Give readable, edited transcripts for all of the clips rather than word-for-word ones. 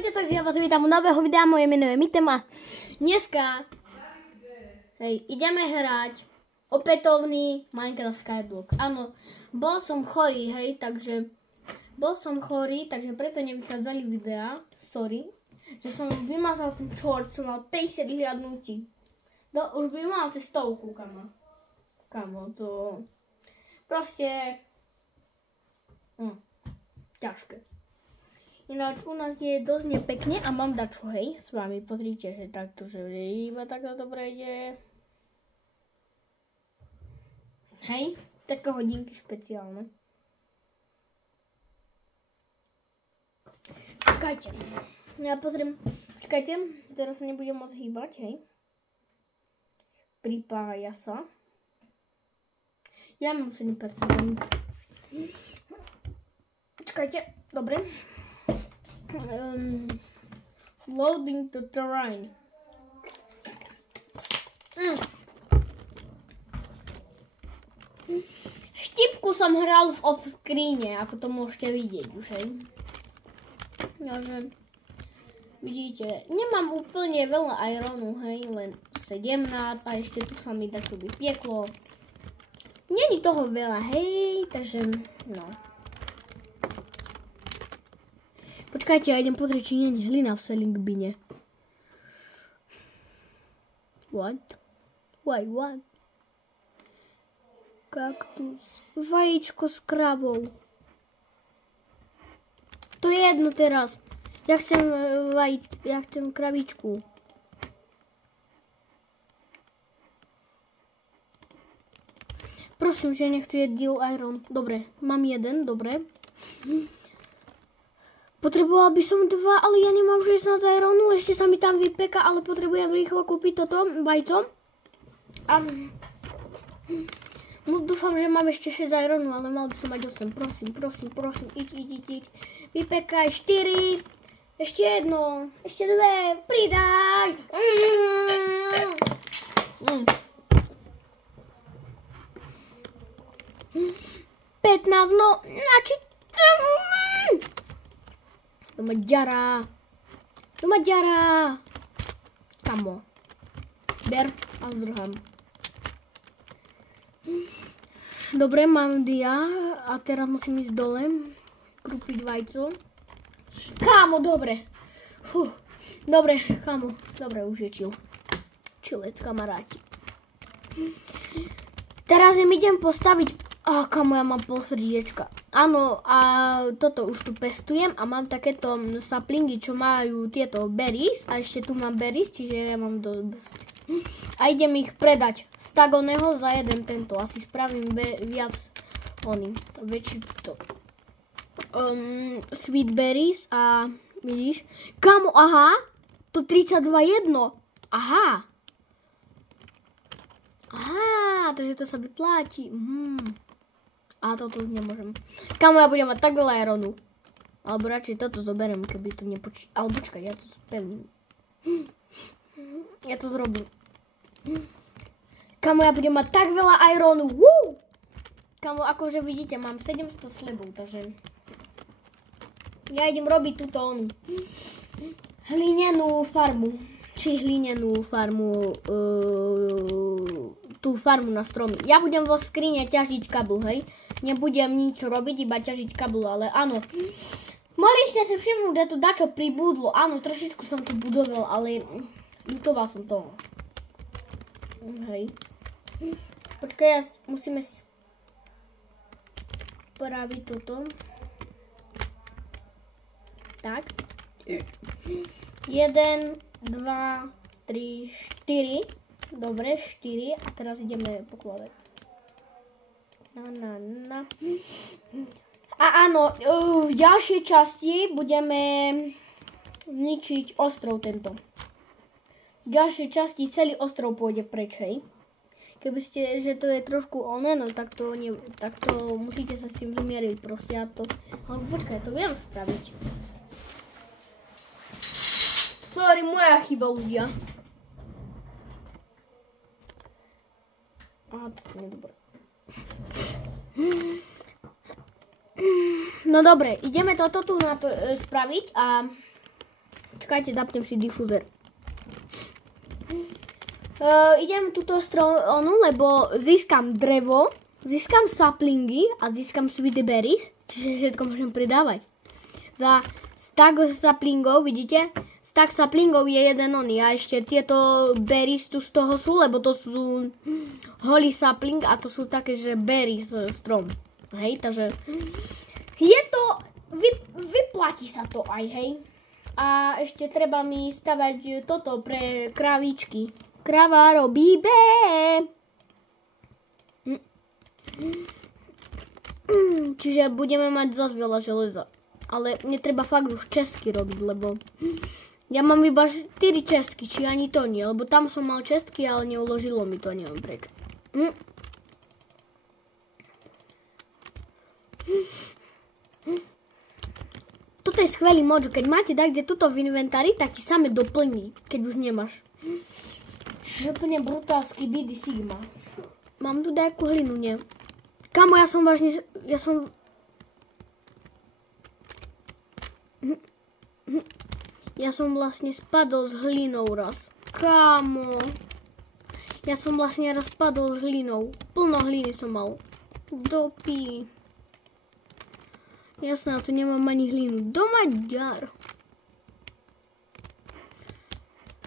Čaute, takže ja vás vítam u nového videa, moje meno je Mitema. Dneska, ideme hrať opätovný Minecraft Skyblock. Áno, bol som chorý, takže preto nevychádzali videá, sorry, že som vymazal ten short, som mal 50 hliadnutí. No, už by mal cez 100, kamo, to proste, ťažké. Ináč u nás je dosť nepekne a mám dačo, s vami, pozrite, že takto, že iba takto dobre ide. Také hodinky špeciálne. Počkajte, ja pozriem, teraz sa nebudem môcť hýbať, Pripája sa. Ja mám 7%. Počkajte, dobre. Loading the terrain. Štipku som hral v off-screene, ako to môžete vidieť už, Takže vidíte, nemám úplne veľa ironu, len 17 a ešte tu sa mi dačo vypieklo. Není toho veľa, takže no. Počkajte, ja idem pozrieť, či nie je hlina v selling bine. What? Why, what? Kaktus. Vajíčko s krabou. To je jedno teraz. Ja chcem krabičku. Prosím, že nech tu je deal iron. Dobre, mám jeden, dobre. Potreboval by som 2, ale ja nemám 16 ironu, ešte sa mi tam vypeka, ale potrebujem rýchlo kúpiť toto vajco. A no, dúfam, že mám ešte 6 ironu, ale mal by som mať 8. Prosím, iď. Vypekaj 4, ešte jedno, ešte 2, pridaj. 15, no, načo Do Maďara. Kamo. Ber a zdrham. Dobre, mám dia a teraz musím ísť dole. Kúpiť vajco. Kámo, dobre. Dobre, kámo. Dobre, už je chill. Chillec, kamaráti. Teraz im idem postaviť. Kamo, ja mám pol srdiečka. Áno, a toto už tu pestujem a mám takéto saplingy, čo majú tieto berries. A ešte tu mám berries, čiže ja mám dosť. A idem ich predať. Stack oného za jeden tento. Asi spravím viac väčší to. Sweet berries a vidíš? Kamo, aha, to 32 jedno. Aha, takže to sa vypláti. A toto nemôžem. Kamo, ja budem mať tak veľa ironu. Alebo radšej toto zoberiem, keby to Ale počkaj, ja to spevním. Ja to zrobím. Kamo, ja budem mať tak veľa ironu. Kamo, akože vidíte, mám 700 slebov, takže ja idem robiť túto hlinenú farmu. Či hlinenú farmu, tú farmu na stromy. Ja budem vo skrine ťažiť kabel, Nebudem nič robiť, iba ťažiť kabel, ale áno. Mohli ste si všimnúť, že tu dačo pribudlo. Áno, trošičku som to budoval, ale ľutoval som toho. Počkaj, musíme si spraviť toto. Tak. 1, 2, 3, 4. Dobre, 4. A teraz ideme pokladať. A áno, v ďalšej časti budeme ničiť ostrov tento. V ďalšej časti celý ostrov pôjde preč, Keby ste, že to je trošku tak to musíte sa s tým zmieriť, proste ja to... Ale počkaj, to viem spraviť. Sorry, moja chyba, ľudia. Toto nie je dobré. No dobre, ideme toto tu spraviť a Čakajte, zapnem si difúzer. Idem túto stranu, lebo získam drevo, získam saplingy a získam sweet berries, čiže všetko môžem pridávať. Za stack saplingov, vidíte? Stack saplingov je jeden oný a ešte tieto berries tu z toho sú, lebo to sú holý sapling a to sú také, že berries strom. Hej, takže je to, vyplatí sa to aj, hej. A ešte treba mi stavať toto pre kravičky. Krava robí bé. Čiže budeme mať zase veľa železa. Ale netreba fakt už čestky robiť, lebo ja mám iba 4 čestky, či ani to nie. Lebo tam som mal čestky, ale neuložilo mi to, neviem prečo. Toto je skvelý mod, keď máte dať kde tuto v inventári, tak ti same doplní, keď už nemáš. Je úplne brutálsky BD Sigma. Mám tu nejakú hlinu, nie? Kamo, ja som vlastne spadol s hlinou raz. Kamo. Ja som vlastne raz spadol s hlinou. Plno hliny som mal. Dopí. Jasné, tu nemám ani hlinu. Doma ďar.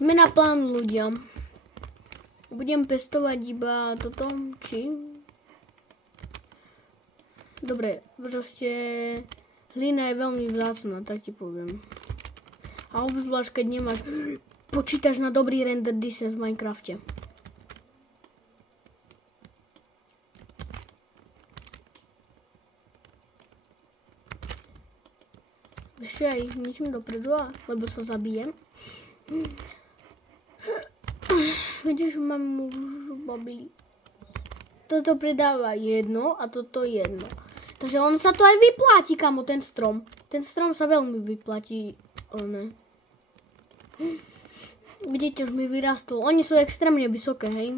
Sme na plán, ľudia. Budem pestovať iba toto, či? Dobre, proste hlina je veľmi vzácna, tak ti poviem. A obzvlášť, keď nemáš počítač na dobrý render distance v Minecrafte. Ešte aj ničím dopredu, lebo sa zabijem. Vidíš, mám už babili. Toto pridáva jedno a toto jedno. Takže on sa to aj vyplatí, kamo, ten strom. Ten strom sa veľmi vyplatí. Vidíte, už mi vyrastol. Oni sú extrémne vysoké, hej.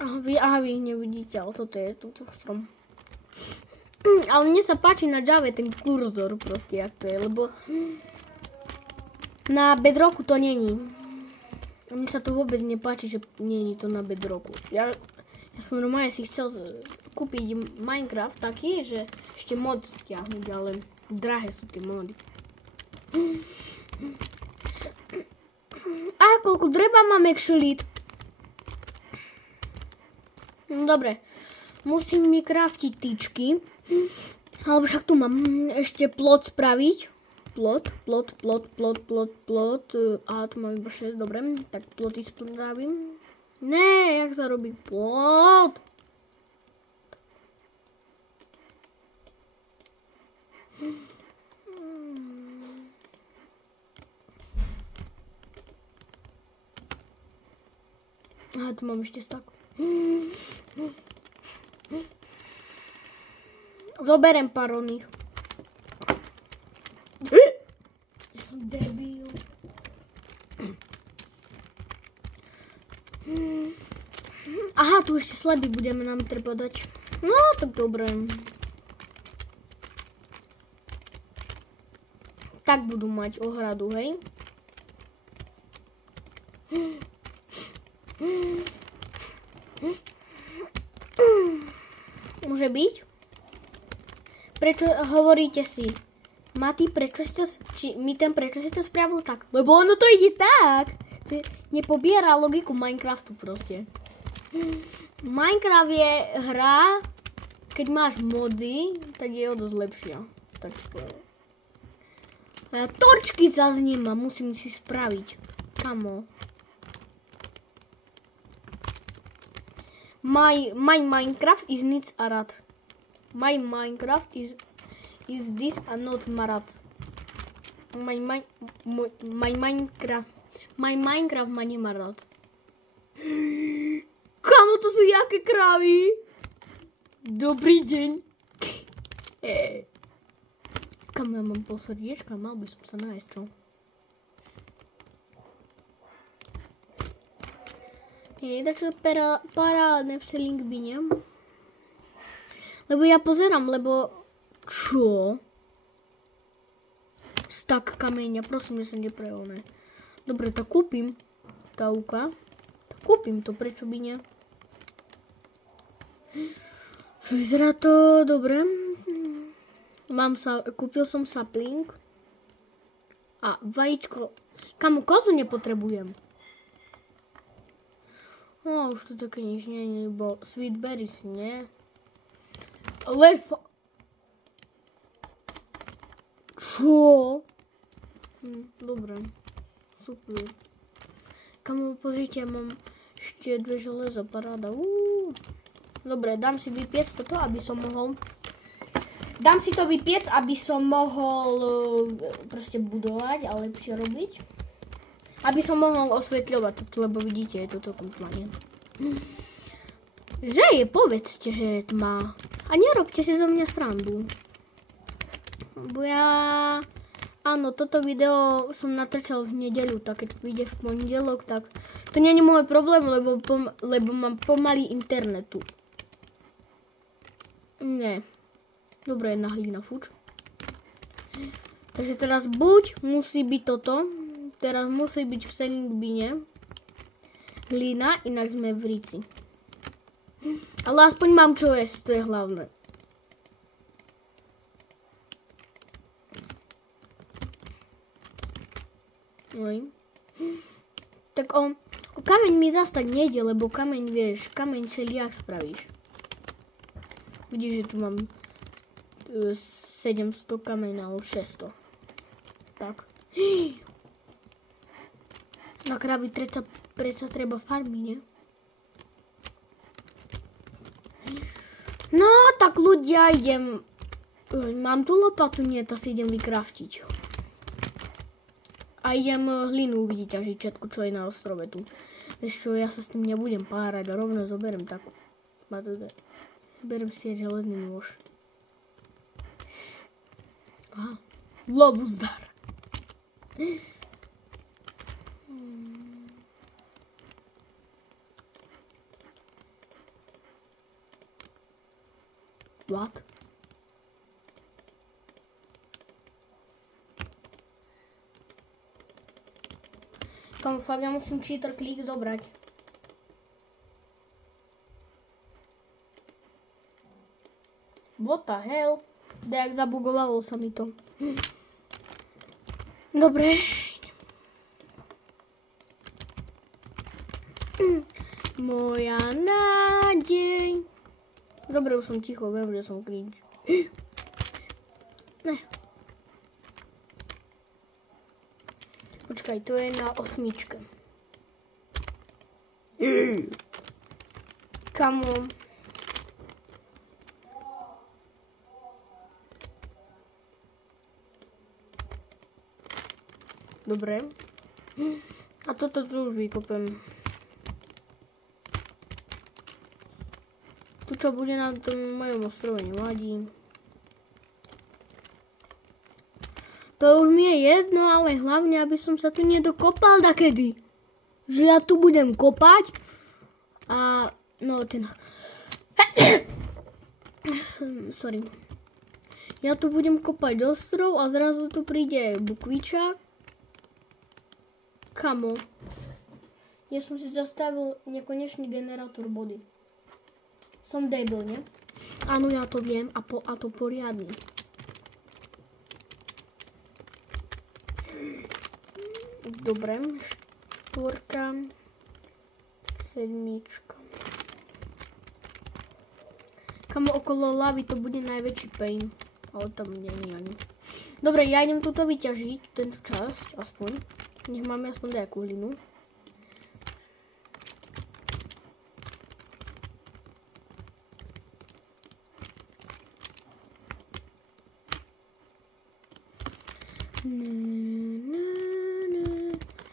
Aha, vy ich nevidíte, ale toto je strom. Ale mne sa páči na Java ten kurzor proste, jak to je, lebo na Bedrocku to není. Mne sa to vôbec nepáči, že není to na Bedrocku. Ja som normálne si chcel kúpiť Minecraft taký, že ešte mod stiahnuť, ale drahé sú tie mody. A koľko dreva mám actually? Dobre, musím mi craftiť tyčky. Alebo však tu mám ešte plot spraviť. Plot. A tu mám iba 6, dobre. Tak ploty spravím. Ne, jak sa robí plot? Aha, tu mám ešte stak. Zoberiem pár oných. Ja som debil. Aha, tu ešte sleby budeme nám treba dať. No, tak dobre. Tak budú mať ohradu, hej? Môže byť? Prečo hovoríte si? Mati, prečo si to spravil tak? Lebo ono to ide tak. To nepobiera logiku Minecraftu proste. Minecraft je hra, keď máš mody, tak je o dosť lepšia. Tak a torčky zase nemám, musím si spraviť. Kamo. My Minecraft is needs a rat. My Minecraft is this and not Marat. My Minecraft ma nemá rád. Kamo, to sú jaké krávy? Dobrý deň. Kamo, ja mám pol srdiečka, mal by som sa nájsť, čo? Je dačo parádne v celý nie? Lebo ja pozerám, lebo... Čo? Stak kameňa, prosím, že sa neprehoné. Dobre, tak kúpim. Tavka. Tak kúpim to, prečo by nie? Vyzerá to dobre. Kúpil som sapling. A vajíčko. Kamo, kozu nepotrebujem. No, už tu také nič nie, bo sweet berries, nie. Lefa. Čo? Dobre. Super. Kamo, pozrite, ja mám ešte 2 železo, paráda. Dobre, dám si vypiec toto, aby som mohol... Dám si to vypiec, aby som mohol proste budovať a lepšie robiť. Aby som mohol osvetľovať toto, lebo vidíte, je toto tam tmanie. Že je, povedzte, že je tma. A nerobte si zo mňa srandu. Bo ja... Áno, toto video som natrčal v nedeľu, tak keď vyjde v pondelok, tak to nie je môj problém, lebo mám pomaly internetu. Nie. Dobre, jedna hlina, fuč. Takže teraz buď musí byť toto, teraz musí byť v Selingbine hlina, inak sme v Ríci. Ale aspoň mám čo jesť, to je hlavné. Oj. Tak o kameň mi zas tak nejde, lebo kameň, vieš, kameň všelijak spravíš. Vidíš, že tu mám 700 kameň, alebo 600. Tak. Na krabi predsa treba farmy, nie? No, tak ľudia, idem... Mám tu lopatu? Nie, to si idem vykraftiť. A idem hlinu vyťažiť všetko, čo je na ostrove tu. Vieš čo, ja sa s tým nebudem párať, rovno zoberiem takú. Berem si aj železný nôž. Aha, lovu zdar. What? Kam fakt ja musím cheater klik zobrať. What the hell? Dejak zabugovalo sa mi to. Dobre. Moja nádej. Dobre, už som ticho, viem, že som cringe. Ne. Počkaj, to je na 8. Kamo. Dobre. A toto tu už vykopem. Tu čo bude na tom mojom ostrove nevadí. To už mi je jedno, ale hlavne, aby som sa tu nedokopal dakedy. Že ja tu budem kopať a... No, ten... Sorry. Ja tu budem kopať ostrov a zrazu tu príde bukvičák. Kamo. Ja som si zastavil nekonečný generátor body. Som debil, nie? Áno, ja to viem a to poriadne. Dobre. 4. 7. Kamo, okolo lavy to bude najväčší pain. Ale tam nie je ani. Dobre, ja idem túto vyťažiť, tento časť, aspoň. Nech máme aspoň nejakú hlinu.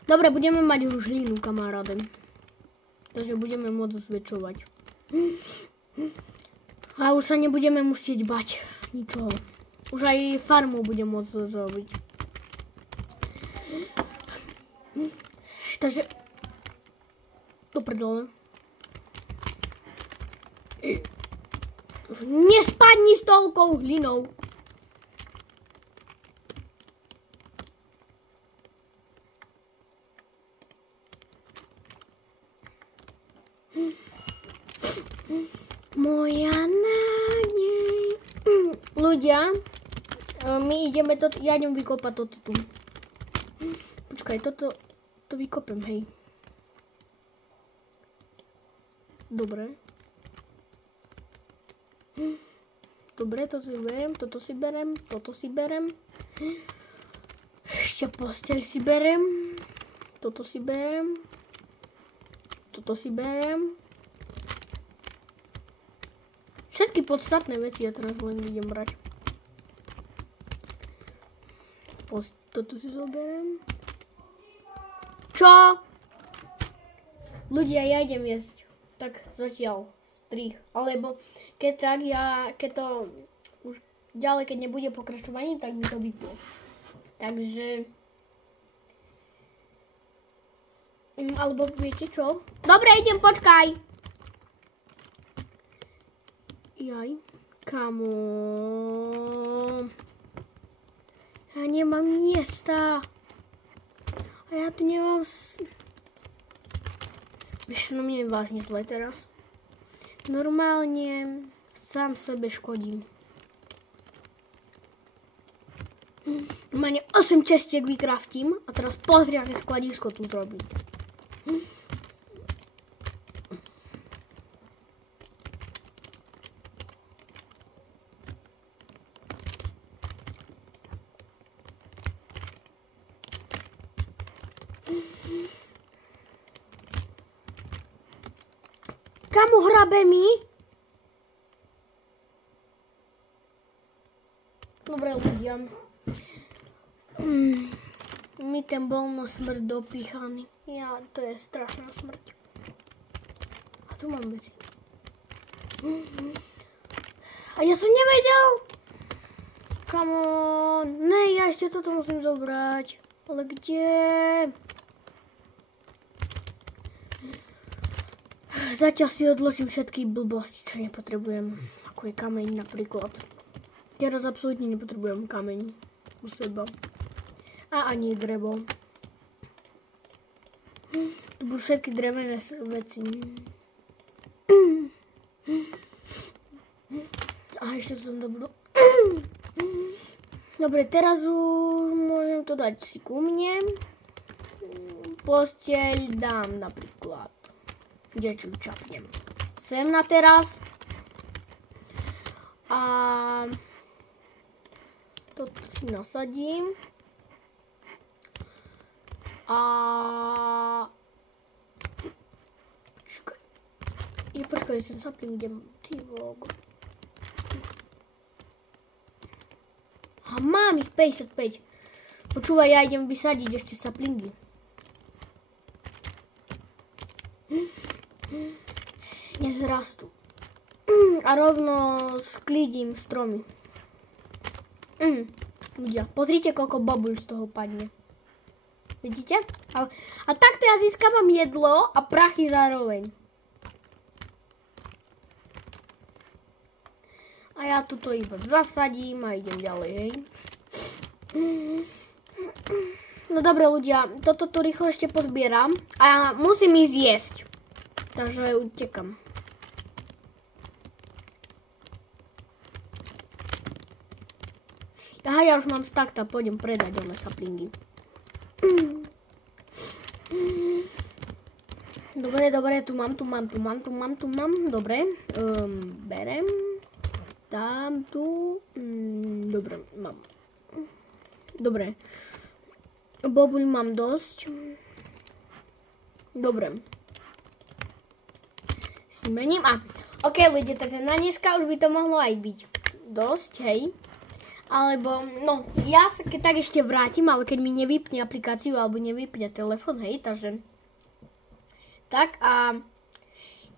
Dobre, budeme mať už hlinu, kamaráde. Takže budeme môcť zväčšovať. A už sa nebudeme musieť bať ničoho. Už aj farmu budem môcť zrobiť. Takže... Do prdele. Už nespadni s toľkou hlinou. Moja nádej. Ľudia, my ideme to, ja idem vykopať toto tu. Počkaj, toto vykopem, hej. Dobre. Dobre, toto si berem. Ešte posteľ si berem. Toto si berem. Všetky podstatné veci ja teraz len idem brať. Toto si zoberiem. Čo? Ľudia, ja idem jesť. Tak zatiaľ strih. Alebo keď to už ďalej, keď nebude pokračovanie, tak mi to vypne. Takže... Alebo viete čo? Dobre, idem, počkaj. Jaj, kamo. Ja nemám miesta. A ja tu nemám... Vieš, no mne je vážne zle teraz. Normálne sám sebe škodím. Normálne 8 čestiek vykraftím a teraz pozri, aké skladisko tu zrobím. Kamo hrabe mi? Dobre ľudia. Mi ten bol na smrť dopíchaný. Ja, to je strašná smrť. A tu mám veci. A ja som nevedel. Come on. Ne, ja ešte toto musím zobrať. Ale kde? Zatiaľ si odložím všetky blbosti, čo nepotrebujem. Ako je kameň napríklad. Teraz absolútne nepotrebujem kameň u seba. A ani drevo. Tu budú všetky drevené veci. A ešte som dobrú. Dobre, teraz už môžem to dať si ku mne. Posteľ dám napríklad. Kde čo čapnem. Sem na teraz. A toto si nasadím. A počkaj, sem sapling idem. Ty vogo. A mám ich 55. Počúvaj, ja idem vysadiť ešte saplingy. Nech rastú. A rovno sklídim stromy. Ľudia, pozrite, koľko bobuľ z toho padne. Vidíte? A takto ja získavam jedlo a prachy zároveň. A ja tuto iba zasadím a idem ďalej, hej. No dobre ľudia, toto tu rýchlo ešte pozbieram a musím ísť jesť. Takže utekam. Aha, ja už mám stack, tak pôjdem predať dole saplingy. Dobre, tu mám. Dobre, berem. Tam, tu. Dobre, mám. Dobre. Bobuľ mám dosť. Dobre. Zmením a... Ok, ľudia, takže na dneska už by to mohlo aj byť dosť, hej. Alebo, no, ja sa keď tak ešte vrátim, ale keď mi nevypne aplikáciu alebo nevypne telefon, hej, takže... Tak a...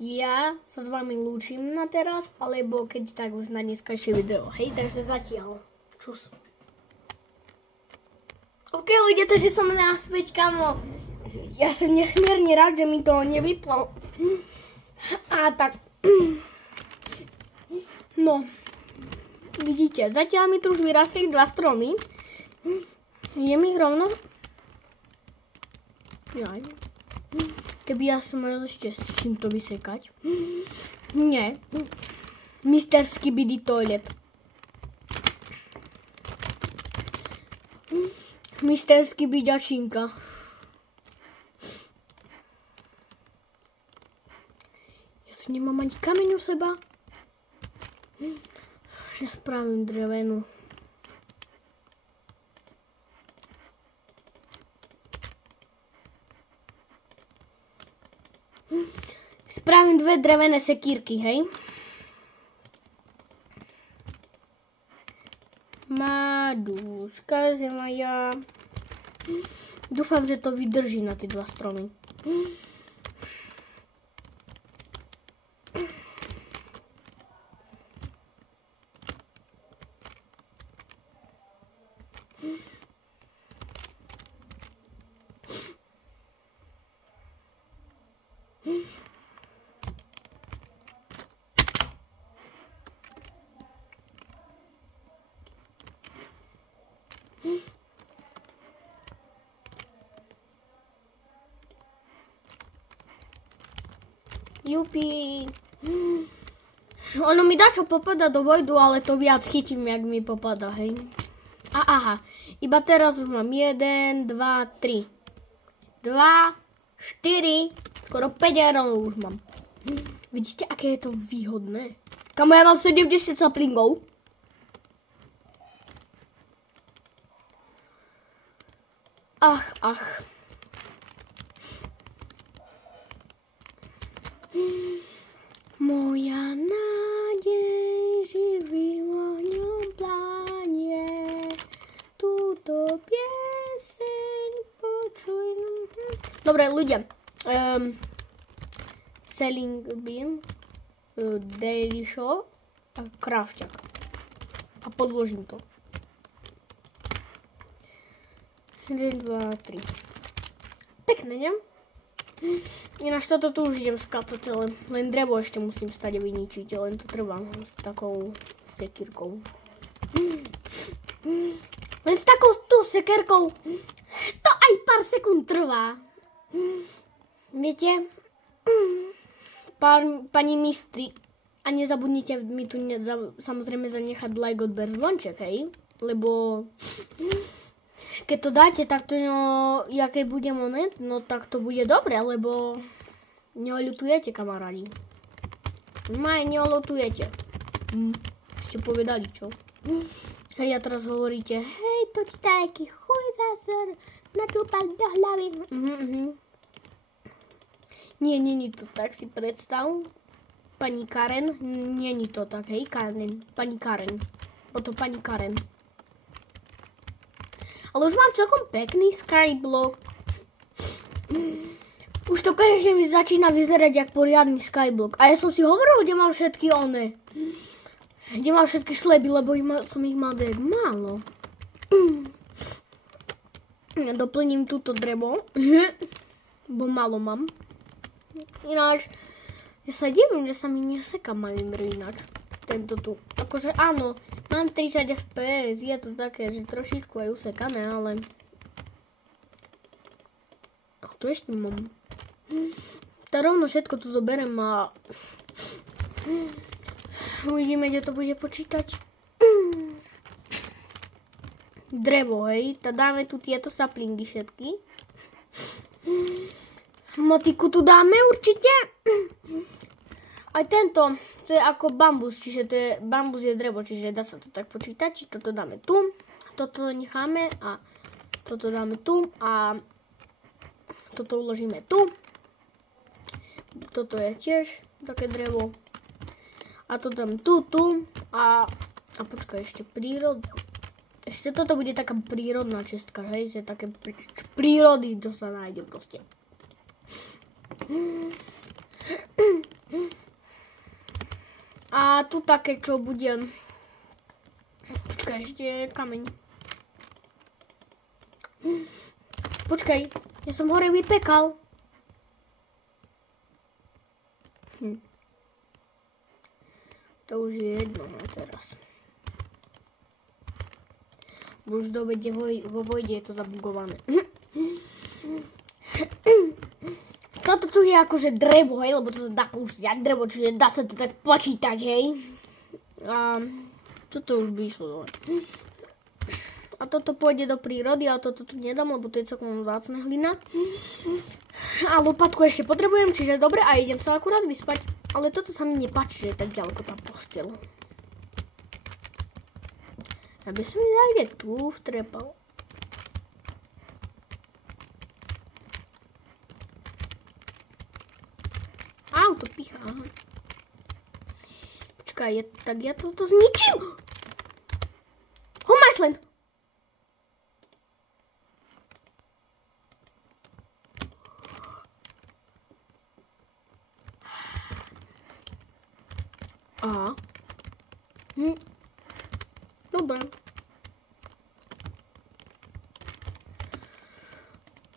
Ja sa s vami lúčim na teraz, alebo keď tak už na dneskajšie video, hej, takže zatiaľ. Čus. Ok, ľudia, takže som naspäť, kamo. Ja som nesmierne rád, že mi to nevyplo. A tak. No. Vidíte, zatiaľ mi tu už vyrastli 2 stromy. Idem ich rovno. Jaj. Keby ja som mal ešte s čím to vysekať. Nie. Mr. Skibidi Toilet. Mr. Skibiďačinka. Ja tu nemám ani kameň u seba. Ja spravím drevenú. Spravím 2 drevené sekírky, hej. Maduška zemaja. Dúfam, že to vydrží na tie 2 stromy. Jupi. Ono mi dá čo popada do vojdu, ale to viac chytím, jak mi popada, hej. A aha, iba teraz už mám 1, 2, 3. 2, 4, skoro 5 ironov už mám. Vidíte, aké je to výhodné? Kamo, ja mám 70 saplingov. Ach. Moja nádej živí v ohňom plánie, túto pieseň počuj. Dobre, ľudia. Selling bean, daily show a crafťak. A podložím to. 1, 2, 3. Pekné, ne? Ináč toto tu už idem skácať, len drevo ešte musím stať a vyničiť, len to trvá s takou sekírkou. Len s takou tú sekérkou to aj pár sekúnd trvá. Viete? Pani mistri, a nezabudnite mi tu samozrejme zanechať like, odber, zvonček, hej? Lebo keď to dáte, tak to, ja keď budem onet, no tak to bude dobre, lebo neoľutujete, kamarádi. Neoľutujete. Ste povedali, čo? Hej, a teraz hovoríte, hej, to ti dá jaký chuj zase natlúpať do hlavy. Nie, není to tak, si predstav. Pani Karen, není to tak, hej, Karen, pani Karen. O to pani Karen. Ale už mám celkom pekný skyblock. Už to konečne mi začína vyzerať jak poriadny skyblock. A ja som si hovoril, kde mám všetky one. Kde mám všetky sleby, lebo som ich mal dojak málo. Doplním túto drevo. Bo málo mám. Ináč, ja sa divím, že sa mi neseká Miner ináč. Tento tu. Akože áno, mám 30 FPS, je to také, že trošičku aj usekané, ale... A tu ešte mám. To rovno všetko tu zoberiem a... Uvidíme, kde to bude počítať. Drevo, hej. Tá dáme tu tieto saplingy všetky. Motiku tu dáme určite. Aj tento, to je ako bambus, čiže to je, bambus je drevo, čiže dá sa to tak počítať. Toto dáme tu, toto necháme a toto dáme tu a toto uložíme tu. Toto je tiež také drevo. A to dám tu a počkaj, ešte príroda. Ešte toto bude taká prírodná čestka, hej, že také prírody, čo sa nájde proste. A tu také, čo bude... Počkaj, ešte je kameň. Počkaj, ja som hore vypekal. To už je jedno teraz. Už vo vojde je to zabugované. Toto tu je akože drevo, hej, lebo to sa dá použiť aj drevo, čiže dá sa to tak počítať, hej. A toto už by išlo dole. A toto pôjde do prírody, ale toto tu nedám, lebo to je celkom vzácna hlina. A lopatku ešte potrebujem, čiže dobre, a idem sa akurát vyspať. Ale toto sa mi nepáči, že je tak ďaleko tá posteľ. Aby som mi niekde tu vtrepal. Au, to pícha, aha. Počkaj, tak ja toto zničím. Home Iceland. Aha. Dobre.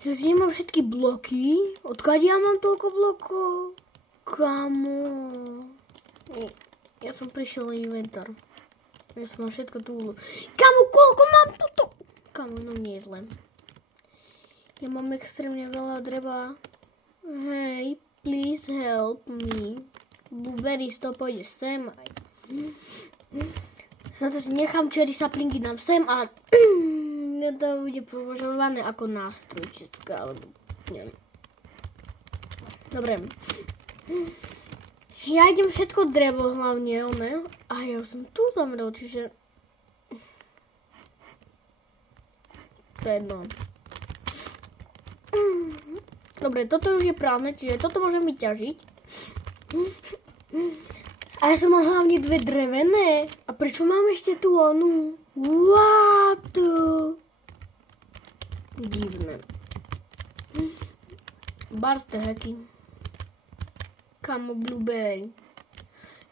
Ja si nemám všetky bloky. Odkiaľ ja mám toľko blokov? Kamo. Ja som prišiel na inventár. Ja som mal všetko tu. Kamo, koľko mám tuto? Kamo, no nie je zle. Ja mám extrémne veľa dreva. Hej, please help me. Blueberries to pôjde sem aj. Na to si nechám cherry saplingy dám sem a to bude považované ako nástroj čistka, alebo neviem. Dobre. Ja idem všetko drevo hlavne, one. A ja som tu zamrel, čiže to je jedno. Dobre, toto už je právne, čiže toto môžem vyťažiť. A ja som mal hlavne dve drevené. A prečo mám ešte tú onu? What? Divné. Barste hacky. Kamo blueberry.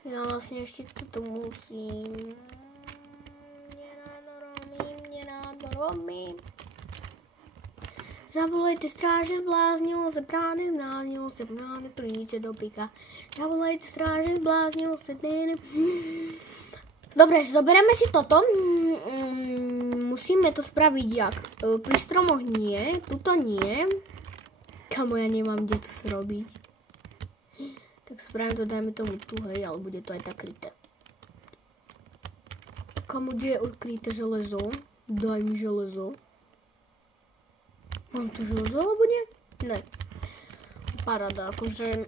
Ja vlastne ešte toto musím. Nenadorobím. Zavolejte stráže, zbláznil se, prány, zbláznil se, prány, plníce do pika. Zavolejte stráže, zbláznil se, Dobre, zoberieme si toto. Musíme to spraviť jak? Pri stromoch nie, tuto nie. Kamo, ja nemám kde to zrobiť. Tak spravím to, dajme tomu tu, hej, ale bude to aj tak kryté. Kamo, kde je odkryté železo? Daj mi železo. Mám tu železo, alebo nie? Ne. Paráda, akože...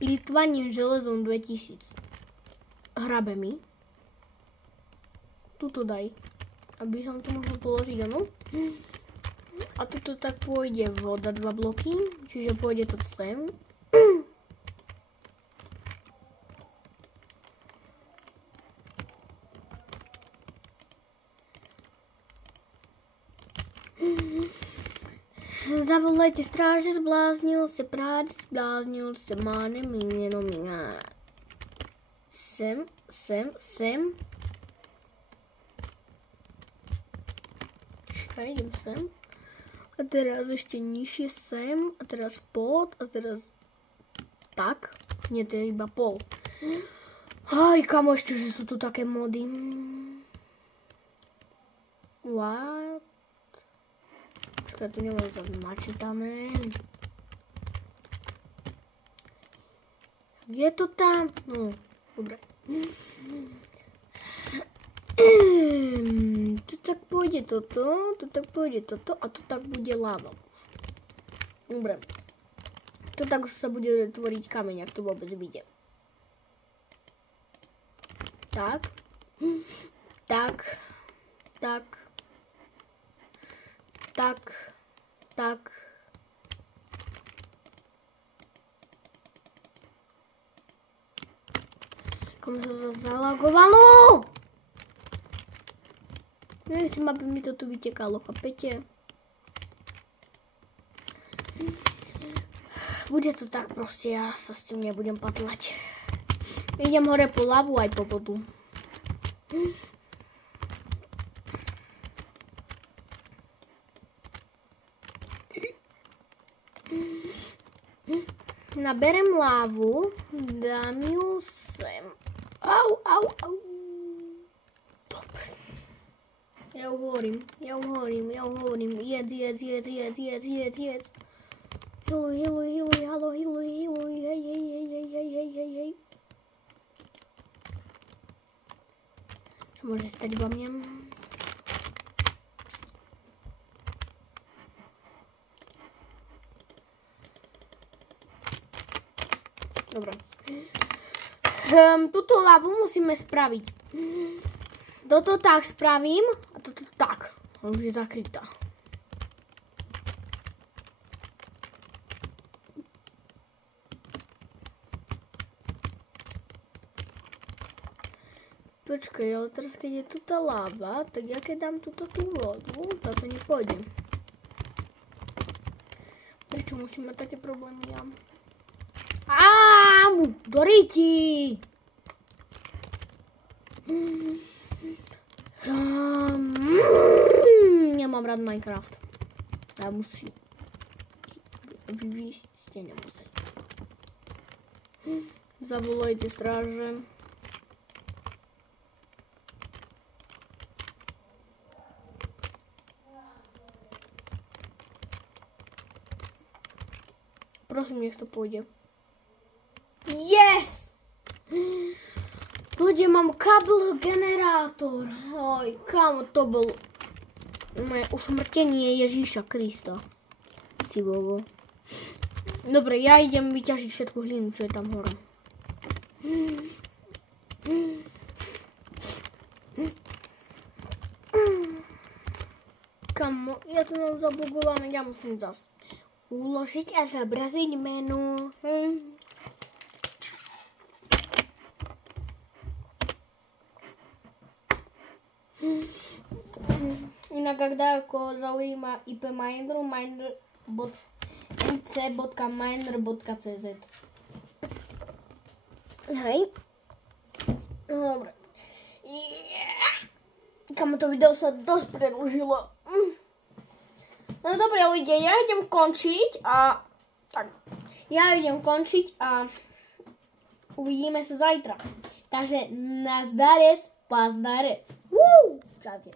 Plýtvanie železom 2000. Hrabe mi. Tuto daj. Aby som to mohol položiť, ano. A tuto tak pôjde voda 2 bloky. Čiže pôjde to sem. Zavolejte stráže, zbláznil se, prád, zbláznil se, máne, míněno, míná. Sem. Čakaj, idem sem. A teraz ešte nižšie sem, a teraz pod, a teraz tak. Nie, to je iba pol. Aj, kamo, ešte, že sú tu také mody. What? Počkaj, tu nemám zase načítané. Je to tam? No, dobre. Tu tak pôjde toto, tu tak pôjde toto a tu tak bude láva. Dobre. Tu tak už sa bude tvoriť kameň, ak to vôbec vyjde. Tak. Tak. Tak. Tak. Tak. Komu sa to zalagovalo? Nechcem, aby mi to tu vytekalo, chápete? Bude to tak proste, ja sa s tým nebudem patlať. Idem hore po lavu aj po vodu. Naberem lávu, dám ju sem. Au. Dobre. Ja hovorím. Jedz. Healuj, halo, healuj, hej. Sa môže stať iba mňa. Dobre. Túto lavu musíme spraviť. Toto tak spravím a toto tak. Už je zakrytá. Počkaj, ale teraz keď je tu tá láva, tak ja keď dám túto tú vodu, táto nepôjde. Prečo musím mať také problémy ja? Ámu, do riti! Nemám rád Minecraft. Ja musím. Vy ste nemuseli. Zavolajte stráže. Prosím, nech to pôjde. Yes! Ľudia, mám kabel generátor. Oj, kámo, to bol moje usmrtenie Ježíša Krista. Si bobo. Dobre, ja idem vyťažiť všetku hlinu, čo je tam hore. Kámo, ja to mám zabugované, ja musím zase uložiť a zobraziť menu. Inak ak koho zaujíma IP Mineru, mc.miner.cz. Hej. Dobre. Kam to video sa dosť predĺžilo. No dobre ľudia, ja idem končiť a uvidíme sa zajtra. Takže nazdarec, pazdarec. Čaute.